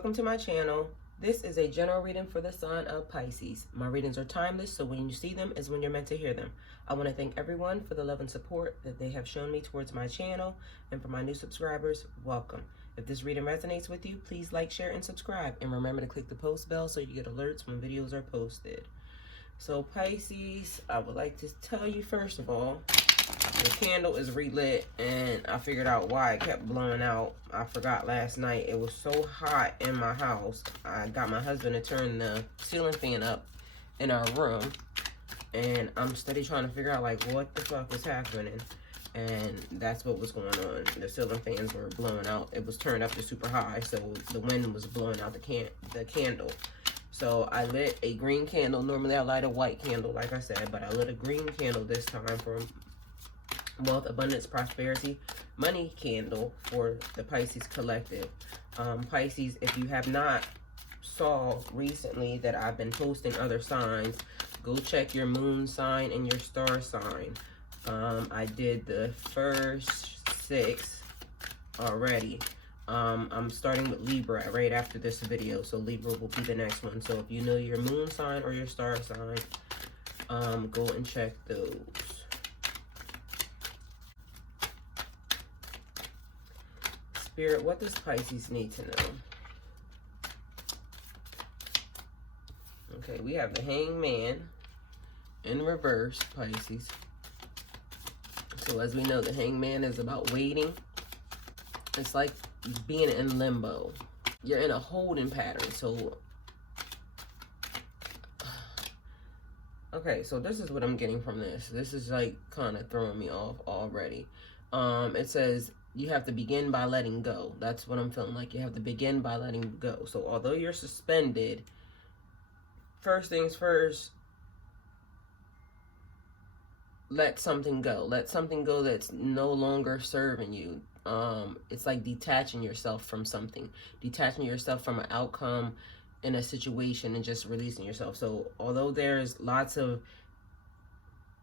welcome to my channel. This is a general reading for the sign of Pisces. My readings are timeless, so when you see them is when you're meant to hear them. I want to thank everyone for the love and support that they have shown me towards my channel, and for my new subscribers, welcome. If this reading resonates with you, please like, share, and subscribe, and remember to click the post bell so you get alerts when videos are posted. So Pisces, I would like to tell you first of all, the candle is relit, and I figured out why it kept blowing out. I forgot last night. It was so hot in my house. I got my husband to turn the ceiling fan up in our room, and I'm steady trying to figure out, like, what the fuck is happening. And that's what was going on. The ceiling fans were blowing out. It was turned up to super high, so the wind was blowing out the candle. So I lit a green candle. Normally I light a white candle, like I said, but I lit a green candle this time for wealth, abundance, prosperity, money candle for the Pisces collective. Pisces, if you have not saw recently that I've been posting other signs, go check your moon sign and your star sign. I did the first 6 already. I'm starting with Libra right after this video, so Libra will be the next one. So if you know your moon sign or your star sign, go and check those. Spirit, what does Pisces need to know? Okay, we have the Hangman in reverse, Pisces. So as we know, the Hangman is about waiting. It's like being in limbo. You're in a holding pattern. So, okay, so this is what I'm getting from this. This is like kind of throwing me off already. It says, you have to begin by letting go. That's what I'm feeling like. You have to begin by letting go. So although you're suspended, first things first, let something go. Let something go that's no longer serving you. It's like detaching yourself from something. Detaching yourself from an outcome in a situation and just releasing yourself. So although there's lots of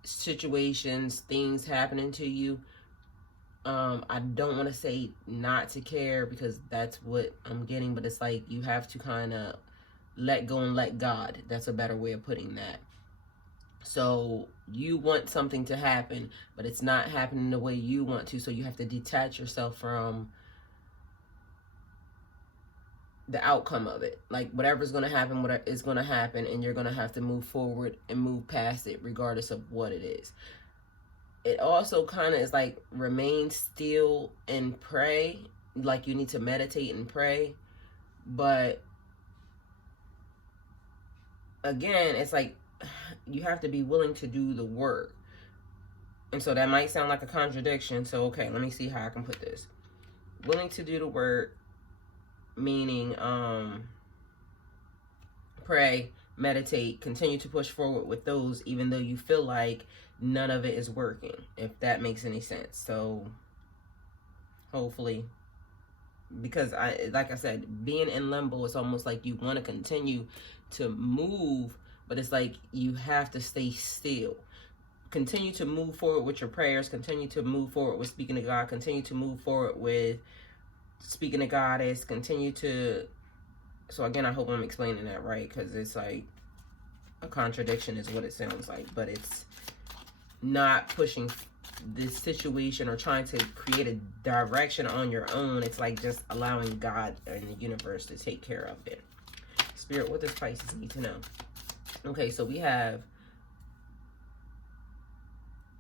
situations, things happening to you, I don't want to say not to care, because that's what I'm getting, but it's like you have to kind of let go and let God. That's a better way of putting that. So you want something to happen, but it's not happening the way you want to, so you have to detach yourself from the outcome of it. Like, whatever's going to happen, what is going to happen, and you're going to have to move forward and move past it regardless of what it is. It also kind of is like, remain still and pray. Like, you need to meditate and pray. But again, it's like you have to be willing to do the work. And so that might sound like a contradiction. So, okay, let me see how I can put this. Willing to do the work, meaning pray, meditate, continue to push forward with those, even though you feel like none of it is working, if that makes any sense. So hopefully, because like I said, being in limbo, it's almost like you want to continue to move, but it's like you have to stay still. Continue to move forward with your prayers, continue to move forward with speaking to God, continue to move forward with speaking to Goddess, continue to, so again, I hope I'm explaining that right, because it's like a contradiction is what it sounds like, but it's not pushing this situation or trying to create a direction on your own. It's like just allowing God and the universe to take care of it. Spirit, what does Pisces need to know? Okay, so we have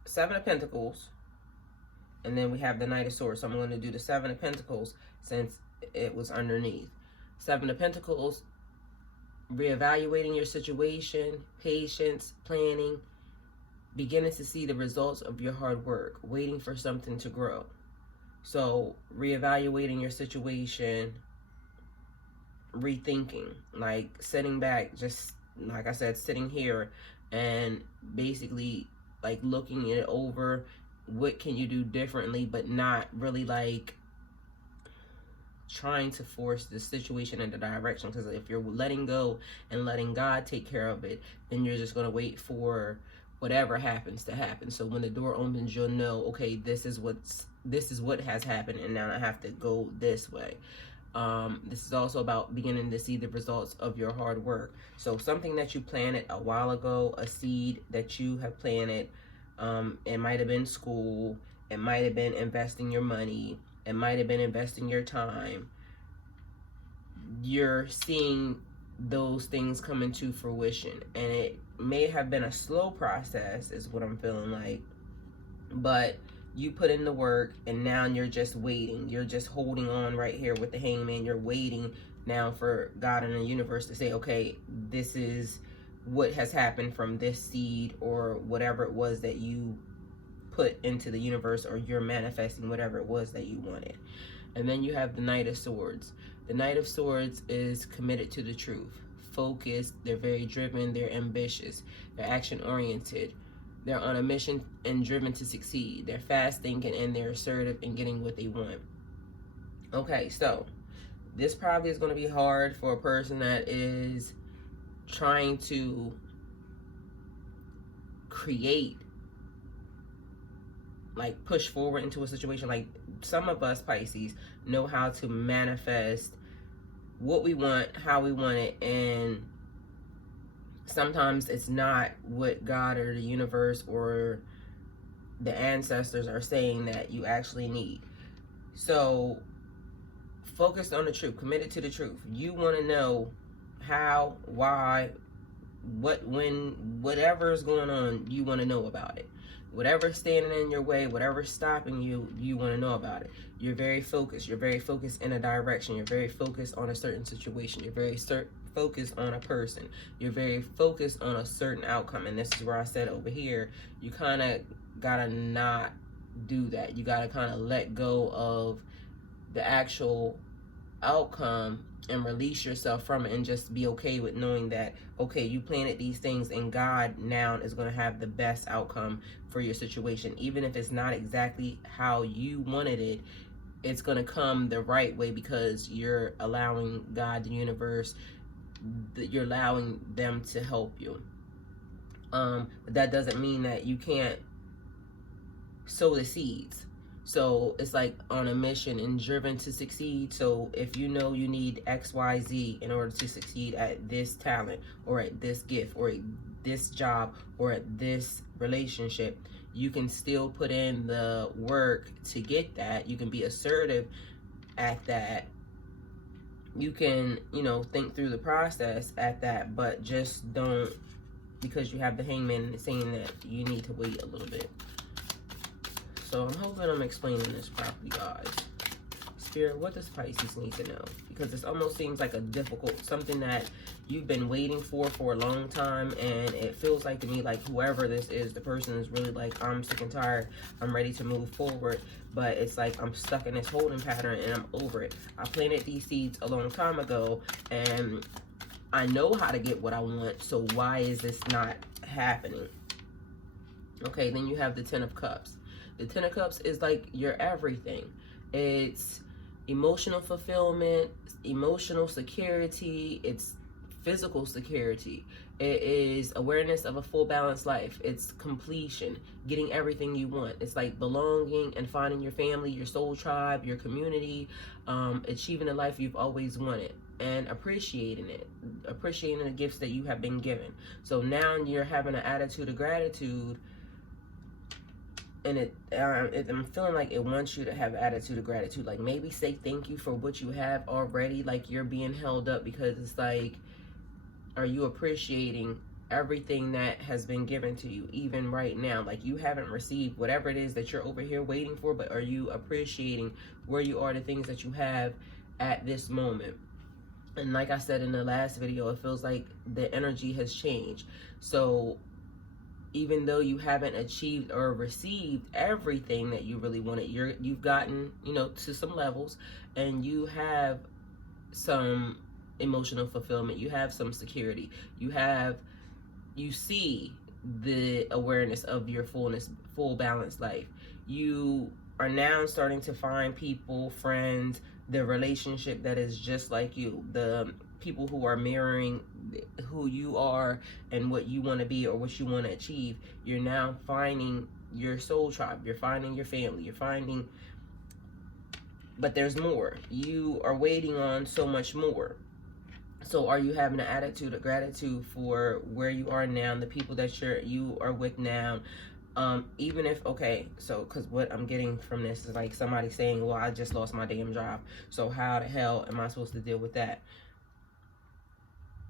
7 of Pentacles, and then we have the Knight of Swords. So I'm going to do the 7 of Pentacles since it was underneath. 7 of Pentacles, reevaluating your situation, patience, planning, beginning to see the results of your hard work, waiting for something to grow. So reevaluating your situation, rethinking, like sitting back, just like I said, sitting here and basically like looking it over. What can you do differently, but not really like trying to force the situation in the direction, because if you're letting go and letting God take care of it, then you're just going to wait for whatever happens to happen. So when the door opens, you'll know, okay, this is what has happened, and now I have to go this way. This is also about beginning to see the results of your hard work. So something that you planted a while ago, a seed that you have planted, it might have been school, it might have been investing your money, it might have been investing your time. You're seeing those things come into fruition, and it may have been a slow process is what I'm feeling like, but you put in the work, and now you're just waiting. You're just holding on right here with the hangman. You're waiting now for God and the universe to say, okay, this is what has happened from this seed or whatever it was that you put into the universe, or you're manifesting whatever it was that you wanted. And then you have the Knight of Swords. The Knight of Swords is committed to the truth, focused, they're very driven, they're ambitious, they're action oriented, they're on a mission and driven to succeed. They're fast thinking and they're assertive in getting what they want. Okay, so this probably is going to be hard for a person that is trying to create, like push forward into a situation. Like some of us Pisces know how to manifest what we want, how we want it, and sometimes it's not what God or the universe or the ancestors are saying that you actually need. So focused on the truth, committed to the truth. You want to know how, why, what, when, whatever is going on, you want to know about it. Whatever's standing in your way, whatever's stopping you, you want to know about it. You're very focused. You're very focused in a direction. You're very focused on a certain situation. You're very focused on a person. You're very focused on a certain outcome. And this is where I said over here, you kind of gotta not do that. You gotta kind of let go of the actual outcome and release yourself from it, and just be okay with knowing that, okay, you planted these things and God now is going to have the best outcome for your situation. Even if it's not exactly how you wanted it, it's going to come the right way, because you're allowing God, the universe, you're allowing them to help you. But that doesn't mean that you can't sow the seeds. So it's like on a mission and driven to succeed. So if you know you need XYZ in order to succeed at this talent, or at this gift, or at this job, or at this relationship, you can still put in the work to get that. You can be assertive at that. You can, think through the process at that, but just don't, because you have the hangman saying that you need to wait a little bit. So I'm hoping I'm explaining this properly, guys. Spirit, what does Pisces need to know? Because this almost seems like a difficult, something that you've been waiting for a long time, and it feels like to me like whoever this is, the person is really like, I'm sick and tired, I'm ready to move forward, but it's like I'm stuck in this holding pattern and I'm over it. I planted these seeds a long time ago, and I know how to get what I want, so why is this not happening? Okay, then you have the Ten of Cups. The Ten of Cups is like your everything. It's emotional fulfillment, emotional security, it's physical security. It is awareness of a full balanced life. It's completion, getting everything you want. It's like belonging and finding your family, your soul tribe, your community, achieving the life you've always wanted, and appreciating it, appreciating the gifts that you have been given. So now you're having an attitude of gratitude. And I'm feeling like it wants you to have attitude of gratitude. Like maybe say thank you for what you have already. Like you're being held up, because it's like, are you appreciating everything that has been given to you, even right now? Like you haven't received whatever it is that you're over here waiting for, but are you appreciating where you are, the things that you have at this moment? And like I said in the last video, it feels like the energy has changed. So even though you haven't achieved or received everything that you really wanted, you've gotten, to some levels, and you have some emotional fulfillment, you have some security, you see the awareness of your full balanced life. You are now starting to find people, friends, the relationship that is just like you, the people who are mirroring who you are and what you want to be or what you want to achieve. You're now finding your soul tribe, you're finding your family, you're finding but there's more. You are waiting on so much more. So are you having an attitude of gratitude for where you are now, the people that you are with now? Even if, okay, so because what I'm getting from this is like somebody saying, well, I just lost my damn job, so how the hell am I supposed to deal with that?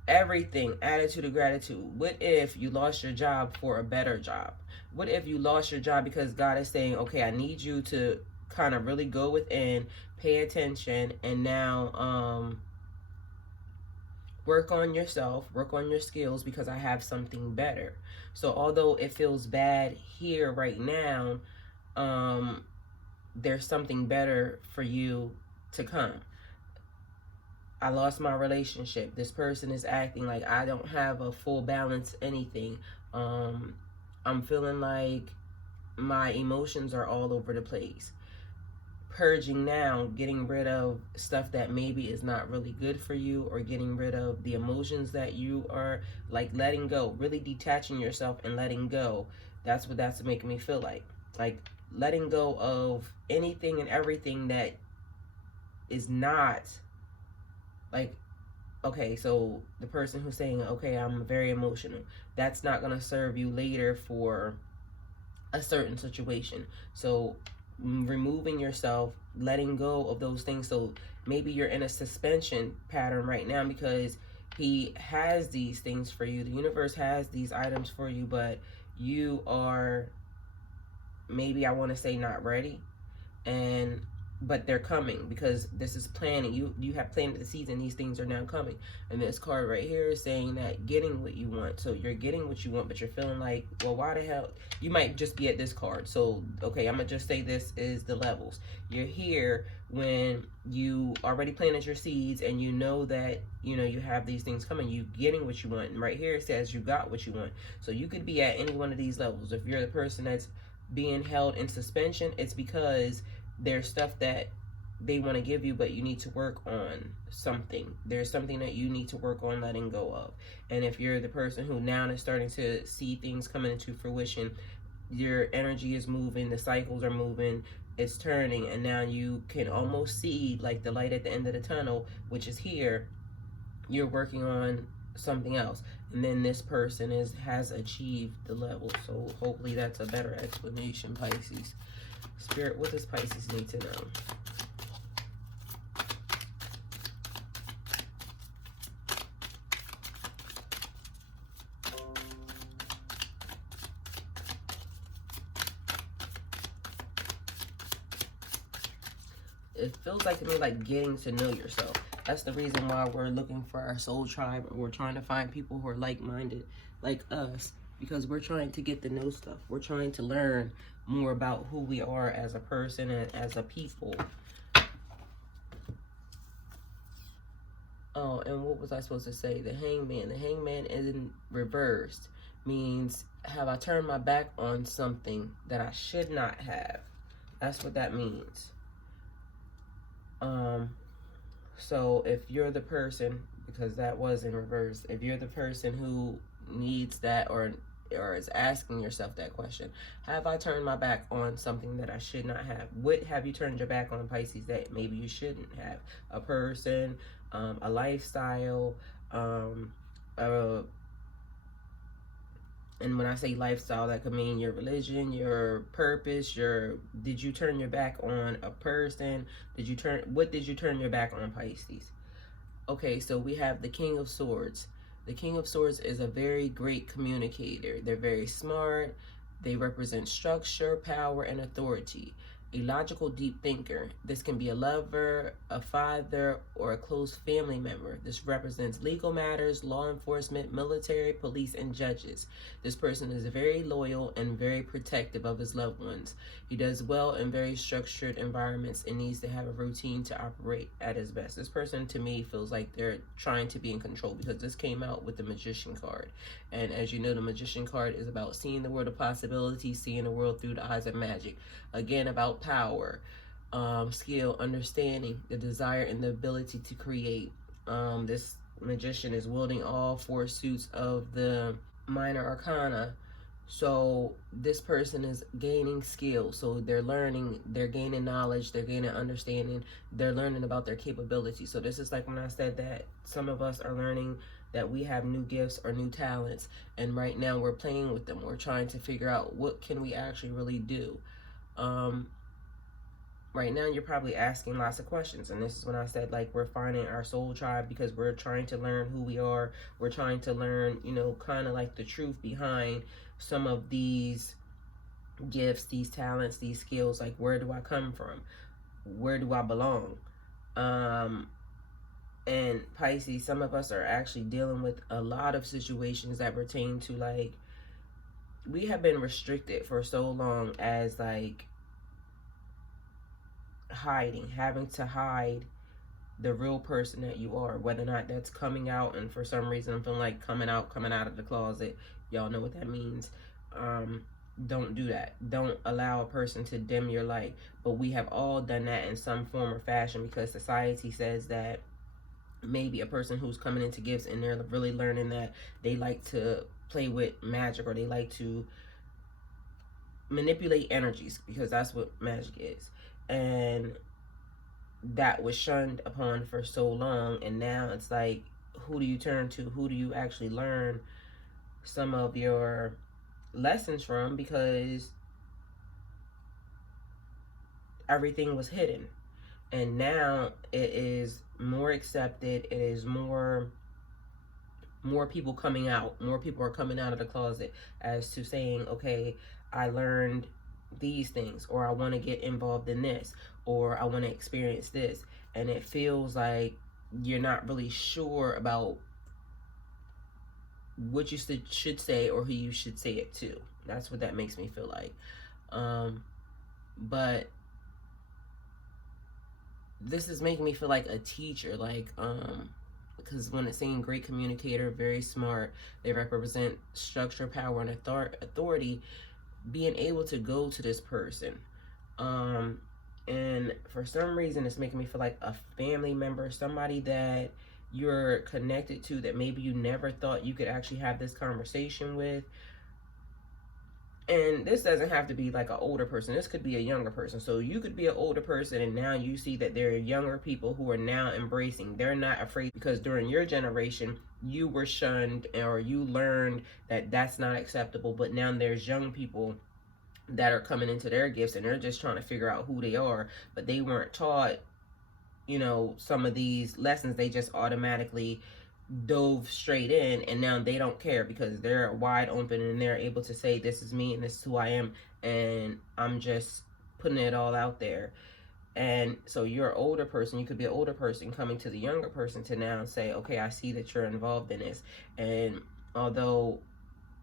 Everything, attitude of gratitude. What if you lost your job for a better job? What if you lost your job because God is saying, okay, I need you to kind of really go within, pay attention, and now work on yourself, work on your skills, because I have something better. So although it feels bad here right now, there's something better for you to come. I lost my relationship. This person is acting like I don't have a full balance, anything. I'm feeling like my emotions are all over the place. Purging now, getting rid of stuff that maybe is not really good for you, or getting rid of the emotions that you are like letting go, really detaching yourself and letting go. That's what that's making me feel like letting go of anything and everything that is not like, okay, so the person who's saying, okay, I'm very emotional, that's not going to serve you later for a certain situation. So removing yourself, letting go of those things. So maybe you're in a suspension pattern right now because he has these things for you. The universe has these items for you, but you are, maybe I want to say, not ready. But they're coming, because this is planning. You have planted the seeds, and these things are now coming. And this card right here is saying that getting what you want. So you're getting what you want, but you're feeling like, well, why the hell? You might just be at this card. So, okay, I'm going to just say this is the levels. You're here when you already planted your seeds, and you know that, you have these things coming. You getting what you want. And right here it says you got what you want. So you could be at any one of these levels. If you're the person that's being held in suspension, it's because there's stuff that they want to give you, but you need to work on something. There's something that you need to work on letting go of. And if you're the person who now is starting to see things coming into fruition, your energy is moving, the cycles are moving, it's turning, and now you can almost see like the light at the end of the tunnel, which is here. You're working on something else, and then this person has achieved the level. So hopefully that's a better explanation, Pisces. Spirit, what does Pisces need to know? It feels like to me like getting to know yourself. That's the reason why we're looking for our soul tribe, or we're trying to find people who are like-minded like us, because we're trying to get to know stuff. We're trying to learn more about who we are as a person and as a people. Oh, and what was I supposed to say? The hangman. The hangman in reversed means, have I turned my back on something that I should not have? That's what that means. So if you're the person, because that was in reverse, if you're the person who needs that, or is asking yourself that question, have I turned my back on something that I should not have? What have you turned your back on, Pisces, that maybe you shouldn't have? A person, a lifestyle, and when I say lifestyle, that could mean your religion, your purpose, did you turn your back on a person? What did you turn your back on, Pisces? Okay, so we have the King of Swords. The King of Swords is a very great communicator. They're very smart. They represent structure, power, and authority. A logical, deep thinker. This can be a lover, a father, or a close family member. This represents legal matters, law enforcement, military, police, and judges. This person is very loyal and very protective of his loved ones. He does well in very structured environments and needs to have a routine to operate at his best. This person, to me, feels like they're trying to be in control, because this came out with the Magician card. And as you know, the Magician card is about seeing the world of possibilities, seeing the world through the eyes of magic. Again, about power, skill, understanding, the desire, and the ability to create. This magician is wielding all four suits of the minor arcana, So this person is gaining skill. So they're learning, they're gaining knowledge, they're gaining understanding, they're learning about their capabilities. So this is like when I said that some of us are learning that we have new gifts or new talents, and right now we're playing with them. We're trying to figure out what can we actually really do. Right now you're probably asking lots of questions, and this is when I said like we're finding our soul tribe, because we're trying to learn who we are. We're trying to learn, you know, kind of like the truth behind some of these gifts, these talents, these skills. Like, where do I come from? Where do I belong? And Pisces, some of us are actually dealing with a lot of situations that pertain to, like, we have been restricted for so long as like hiding, having to hide the real person that you are, whether or not that's coming out. And for some reason I'm feeling like coming out of the closet. Y'all know what that means. Don't do that. Don't allow a person to dim your light. But we have all done that in some form or fashion, because society says that maybe a person who's coming into gifts and they're really learning that they like to play with magic, or they like to manipulate energies, because that's what magic is. And that was shunned upon for so long, and now it's like, who do you turn to? Who do you actually learn some of your lessons from? Because everything was hidden, and now it is more accepted. It is more people coming out. More people are coming out of the closet as to saying, okay, I learned these things, or I want to get involved in this, or I want to experience this. And it feels like you're not really sure about what you should say or who you should say it to. That's what that makes me feel like. But this is making me feel like a teacher, like, because when it's saying great communicator, very smart, they represent structure, power, and authority, being able to go to this person. And for some reason, it's making me feel like a family member, somebody that you're connected to, that maybe you never thought you could actually have this conversation with. And this doesn't have to be like an older person. This could be a younger person. So you could be an older person, and now you see that there are younger people who are now embracing. They're not afraid, because during your generation, you were shunned, or you learned that that's not acceptable. But now there's young people that are coming into their gifts, and they're just trying to figure out who they are. But they weren't taught, you know, some of these lessons. They just automatically dove straight in, and now they don't care, because they're wide open and they're able to say, this is me and this is who I am, and I'm just putting it all out there. And so you're an older person, you could be an older person coming to the younger person to now say, okay, I see that you're involved in this. And although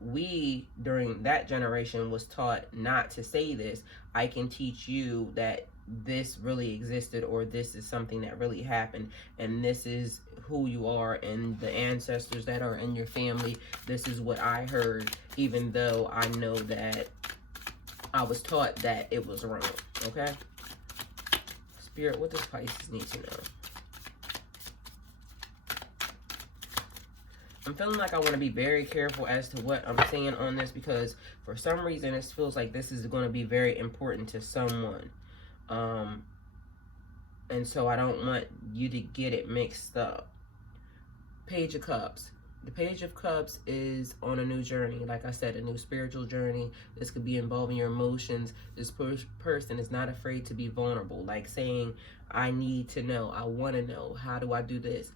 we during that generation was taught not to say this, I can teach you that this really existed, or this is something that really happened, and this is who you are, and the ancestors that are in your family, this is what I heard, even though I know that I was taught that it was wrong. Okay, Spirit, what does Pisces need to know? I'm feeling like I want to be very careful as to what I'm saying on this, because for some reason it feels like this is going to be very important to someone. And so I don't want you to get it mixed up. Page of Cups. The Page of Cups is on a new journey. Like I said, a new spiritual journey. This could be involving your emotions. This person is not afraid to be vulnerable. Like saying, I need to know. I want to know. How do I do this?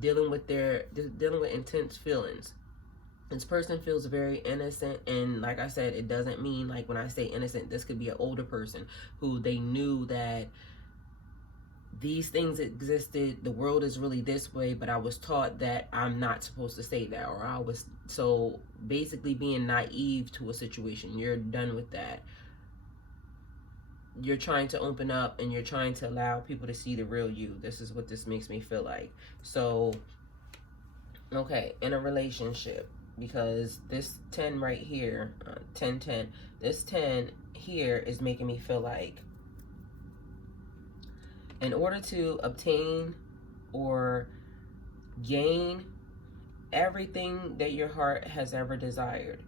Dealing with intense feelings. This person feels very innocent, and like I said, it doesn't mean like when I say innocent, this could be an older person who they knew that these things existed, the world is really this way, but I was taught that I'm not supposed to say that, or I was, so basically being naive to a situation. You're done with that. You're trying to open up, and you're trying to allow people to see the real you. This is what this makes me feel like. So, okay, in a relationship, because this 10 right here, 10, this 10 here is making me feel like in order to obtain or gain everything that your heart has ever desired,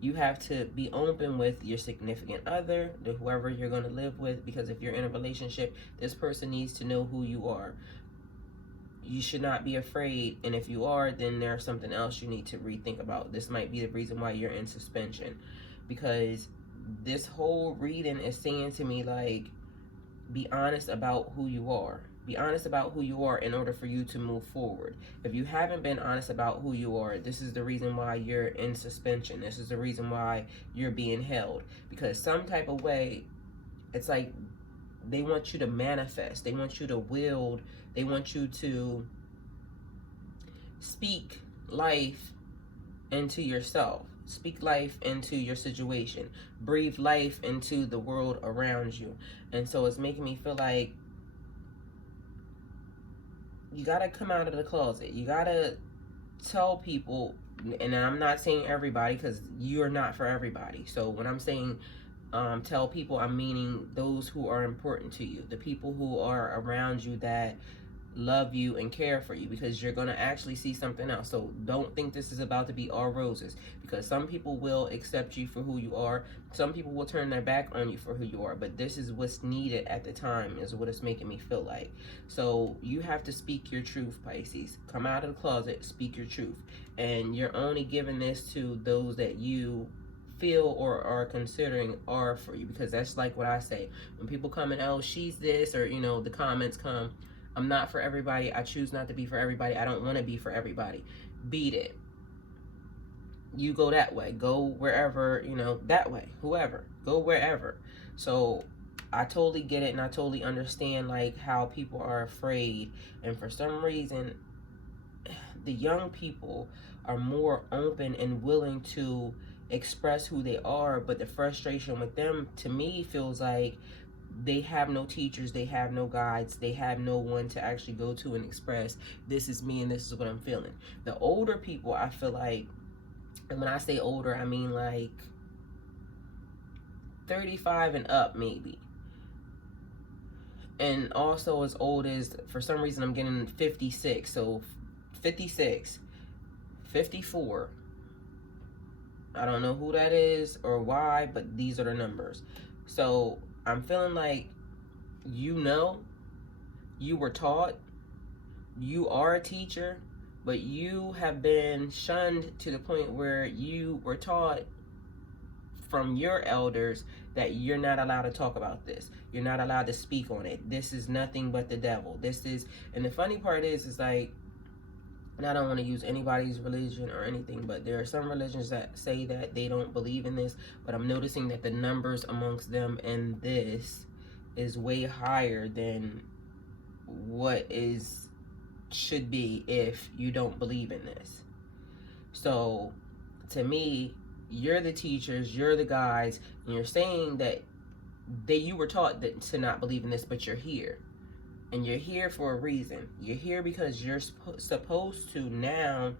You have to be open with your significant other, whoever you're going to live with, because if you're in a relationship, this person needs to know who you are. You should not be afraid, and if you are, then there's something else you need to rethink about. This might be the reason why you're in suspension, because this whole reading is saying to me, like, be honest about who you are. Be honest about who you are in order for you to move forward. If you haven't been honest about who you are, this is the reason why you're in suspension. This is the reason why you're being held, because some type of way, it's like they want you to manifest, they want you to wield, they want you to speak life into yourself, speak life into your situation, breathe life into the world around you. And so it's making me feel like you gotta come out of the closet. You gotta tell people, and I'm not saying everybody, because you're not for everybody. So when I'm saying tell people, I'm meaning those who are important to you, the people who are around you that love you and care for you, because you're going to actually see something else. So don't think this is about to be all roses, because some people will accept you for who you are. Some people will turn their back on you for who you are, but this is what's needed at the time, is what it's making me feel like. So you have to speak your truth, Pisces. Come out of the closet, speak your truth. And you're only giving this to those that you feel or are considering are for you, because that's like what I say when people come and, oh, she's this, or the comments come. I'm not for everybody. I choose not to be for everybody. I don't want to be for everybody. Beat it. You go that way. Go wherever, that way. Whoever. Go wherever. So I totally get it, and I totally understand like how people are afraid. And for some reason, the young people are more open and willing to express who they are, but the frustration with them, to me, feels like they have no teachers, they have no guides, they have no one to actually go to and express, this is me and this is what I'm feeling. The older people, I feel like, and when I say older, I mean like 35 and up maybe, and also as old as, for some reason I'm getting 56, so 56, 54, I don't know who that is or why, but these are the numbers. So I'm feeling like, you were taught, you are a teacher, but you have been shunned to the point where you were taught from your elders that you're not allowed to talk about this. You're not allowed to speak on it. This is nothing but the devil. This is, and the funny part is like, and I don't want to use anybody's religion or anything, but there are some religions that say that they don't believe in this, but I'm noticing that the numbers amongst them and this is way higher than what should be if you don't believe in this. So to me, you're the teachers, you're the guides, and you're saying that you were taught to not believe in this, but you're here. And you're here for a reason. You're here because you're supposed to now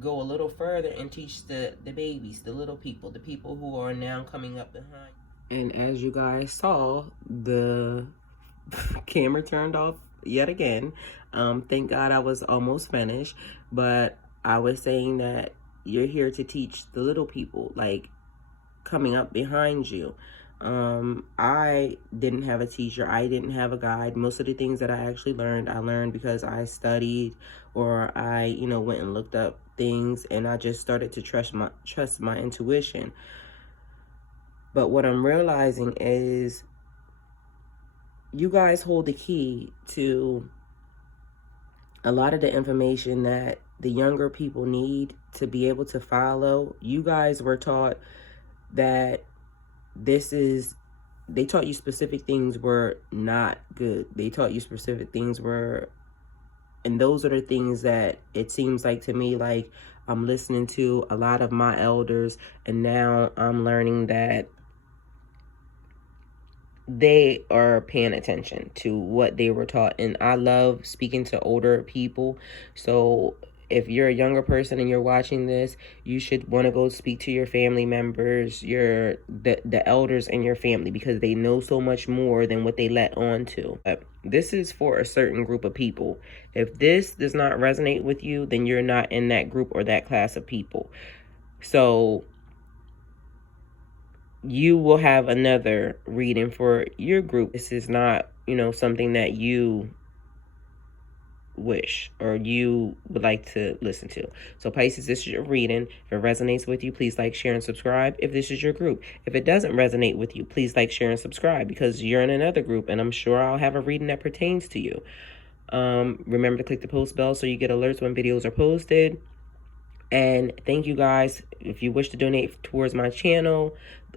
go a little further and teach the babies, the little people, the people who are now coming up behind. And as you guys saw, the camera turned off yet again. Thank God I was almost finished. But I was saying that you're here to teach the little people, like coming up behind you. I didn't have a teacher. I didn't have a guide. Most of the things that I actually learned, I learned because I studied, or I, went and looked up things, and I just started to trust my intuition. But what I'm realizing is you guys hold the key to a lot of the information that the younger people need to be able to follow. You guys were taught that they taught you specific things were not good. They taught you specific things were, and those are the things that it seems like to me, like I'm listening to a lot of my elders, and now I'm learning that they are paying attention to what they were taught. And I love speaking to older people. So if you're a younger person and you're watching this, you should want to go speak to your family members, the elders in your family, because they know so much more than what they let on to. But this is for a certain group of people. If this does not resonate with you, then you're not in that group or that class of people. So you will have another reading for your group. This is not, something that you wish or you would like to listen to. So Pisces, this is your reading. If it resonates with you, please like, share, and subscribe if this is your group. If it doesn't resonate with you, please like, share, and subscribe because you're in another group and I'm sure I'll have a reading that pertains to you. Remember to click the post bell so you get alerts when videos are posted. And thank you guys. If you wish to donate towards my channel,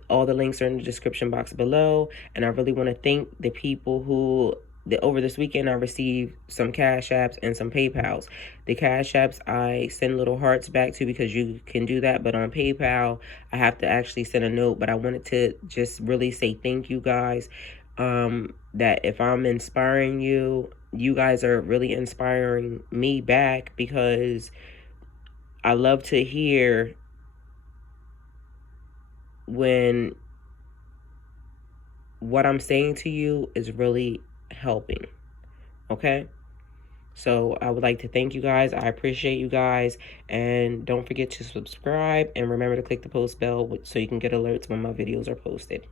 all the links are in the description box below. And I really want to thank the people who, over this weekend, I received some Cash Apps and some PayPals. The Cash Apps I send little hearts back to because you can do that. But on PayPal, I have to actually send a note. But I wanted to just really say thank you guys. That if I'm inspiring you, you guys are really inspiring me back because I love to hear when what I'm saying to you is really helping. Okay? So I would like to thank you guys. I appreciate you guys. And don't forget to subscribe. And remember to click the post bell so you can get alerts when my videos are posted.